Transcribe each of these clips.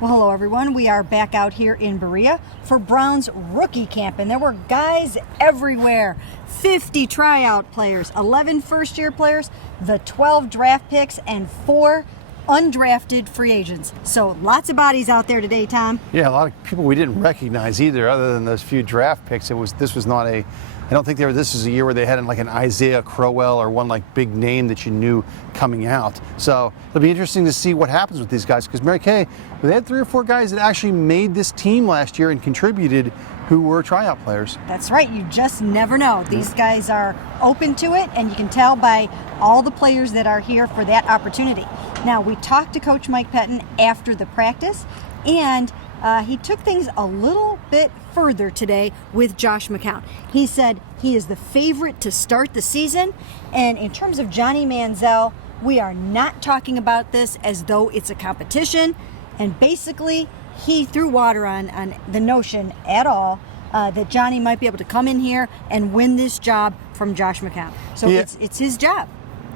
Well, hello everyone. We are back out here in Berea for Brown's rookie camp, and there were guys everywhere. 50 tryout players, 11 first-year players, the 12 draft picks, and 4 undrafted free agents. So lots of bodies out there today, Tom. Yeah, a lot of people we didn't recognize either, other than those few draft picks. This was not a. I don't think this is a year where they had like an Isaiah Crowell or one like big name that you knew coming out. So it'll be interesting to see what happens with these guys, because Mary Kay, they had 3 or 4 guys that actually made this team last year and contributed who were tryout players. That's right. You just never know. These guys are open to it, and you can tell by all the players that are here for that opportunity. Now, we talked to Coach Mike Pettine after the practice, and he took things a little bit further today with Josh McCown. He said he is the favorite to start the season, and in terms of Johnny Manziel, we are not talking about this as though it's a competition, and basically he threw water on the notion at all that Johnny might be able to come in here and win this job from Josh McCown. So yeah. It's his job.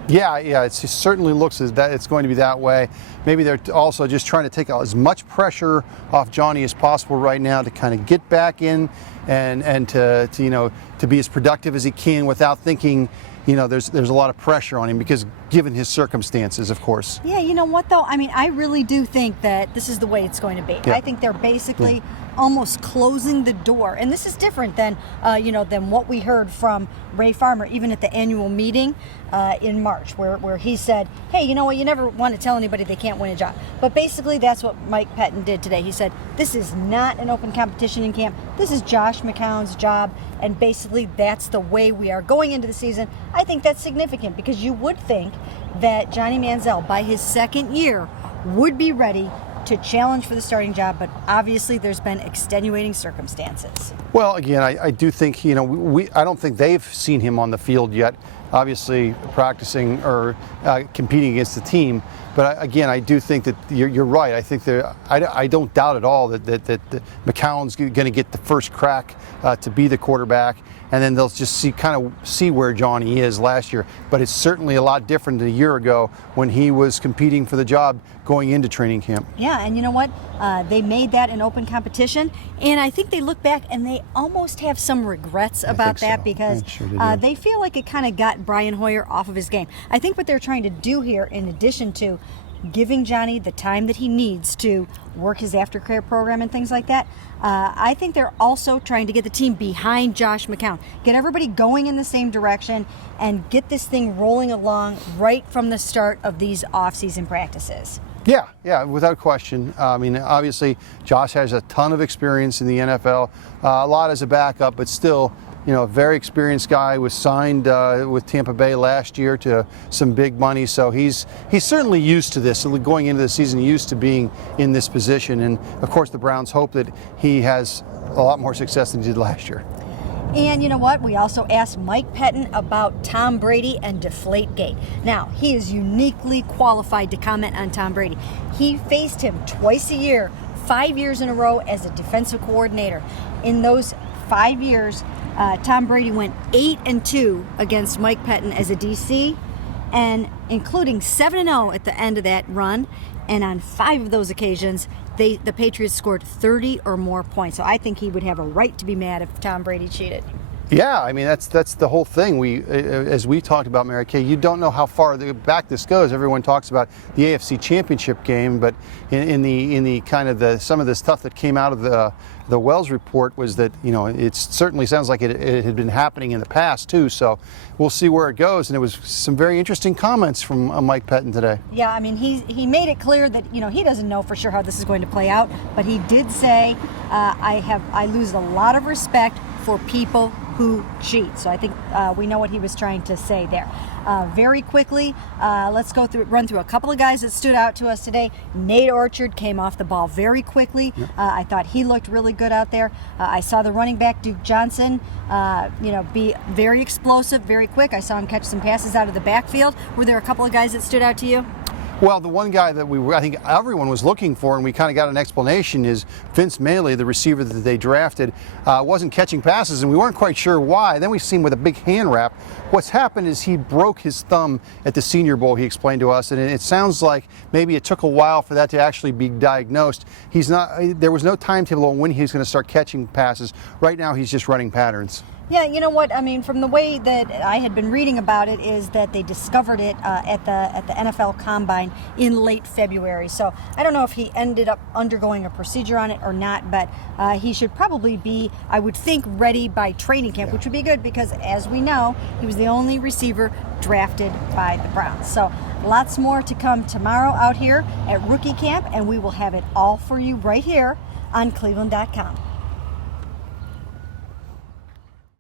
Yeah, it certainly looks as that it's going to be that way. Maybe they're also just trying to take as much pressure off Johnny as possible right now to kind of get back in and to be as productive as he can without thinking, there's a lot of pressure on him, because given his circumstances, of course. Yeah, you know what though? I mean, I really do think that this is the way it's going to be. Yeah. I think they're basically almost closing the door, and this is different than than what we heard from Ray Farmer even at the annual meeting in March, where he said, hey, you know what, you never want to tell anybody they can't win a job. But basically that's what Mike Pettine did today. He said this is not an open competition in camp. This is Josh McCown's job, and basically that's the way we are going into the season. I think that's significant, because you would think that Johnny Manziel, by his second year, would be ready to challenge for the starting job, but obviously there's been extenuating circumstances. Well, again, I do think, I don't think they've seen him on the field yet, obviously practicing or competing against the team. But again, I do think that you're right. I think I don't doubt at all that McCown's going to get the first crack to be the quarterback, and then they'll just see where Johnny is last year. But it's certainly a lot different than a year ago when he was competing for the job going into training camp. Yeah, and you know what? They made that an open competition, and I think they look back and they almost have some regrets about that, because they feel like it kind of got Brian Hoyer off of his game. I think what they're trying to do here, in addition to giving Johnny the time that he needs to work his aftercare program and things like that, I think they're also trying to get the team behind Josh McCown, get everybody going in the same direction, and get this thing rolling along right from the start of these off-season practices. Yeah, without question. I mean, obviously, Josh has a ton of experience in the NFL, a lot as a backup, but still, a very experienced guy. Was signed with Tampa Bay last year to some big money, so he's certainly used to this. Going into the season, used to being in this position, and of course, the Browns hope that he has a lot more success than he did last year. And you know what? We also asked Mike Pettine about Tom Brady and Deflategate. Now, he is uniquely qualified to comment on Tom Brady. He faced him twice a year, 5 years in a row as a defensive coordinator. In those 5 years, Tom Brady went 8-2 against Mike Pettine as a DC, and including 7-0 at the end of that run. And on 5 of those occasions, the Patriots scored 30 or more points. So I think he would have a right to be mad if Tom Brady cheated. Yeah, I mean, that's the whole thing. As we talked about, Mary Kay, you don't know how far back this goes. Everyone talks about the AFC Championship game, but in the kind of some of the stuff that came out of the Wells report was that it certainly sounds like it had been happening in the past too. So we'll see where it goes. And it was some very interesting comments from Mike Pettine today. Yeah, I mean, he made it clear that he doesn't know for sure how this is going to play out, but he did say I lose a lot of respect for people who cheat. So I think we know what he was trying to say there. Very quickly, let's run through a couple of guys that stood out to us today. Nate Orchard came off the ball very quickly. Yep. I thought he looked really good out there. I saw the running back Duke Johnson, be very explosive, very quick. I saw him catch some passes out of the backfield. Were there a couple of guys that stood out to you? Well, the one guy that I think everyone was looking for, and we kind of got an explanation, is Vince Maley, the receiver that they drafted, wasn't catching passes, and we weren't quite sure why. Then we see him with a big hand wrap. What's happened is he broke his thumb at the Senior Bowl, he explained to us, and it sounds like maybe it took a while for that to actually be diagnosed. There was no timetable on when he was going to start catching passes. Right now, he's just running patterns. Yeah, you know what? I mean, from the way that I had been reading about it, is that they discovered it at the NFL Combine in late February. So I don't know if he ended up undergoing a procedure on it or not, but he should probably be, I would think, ready by training camp, which would be good because, as we know, he was the only receiver drafted by the Browns. So lots more to come tomorrow out here at rookie camp, and we will have it all for you right here on cleveland.com.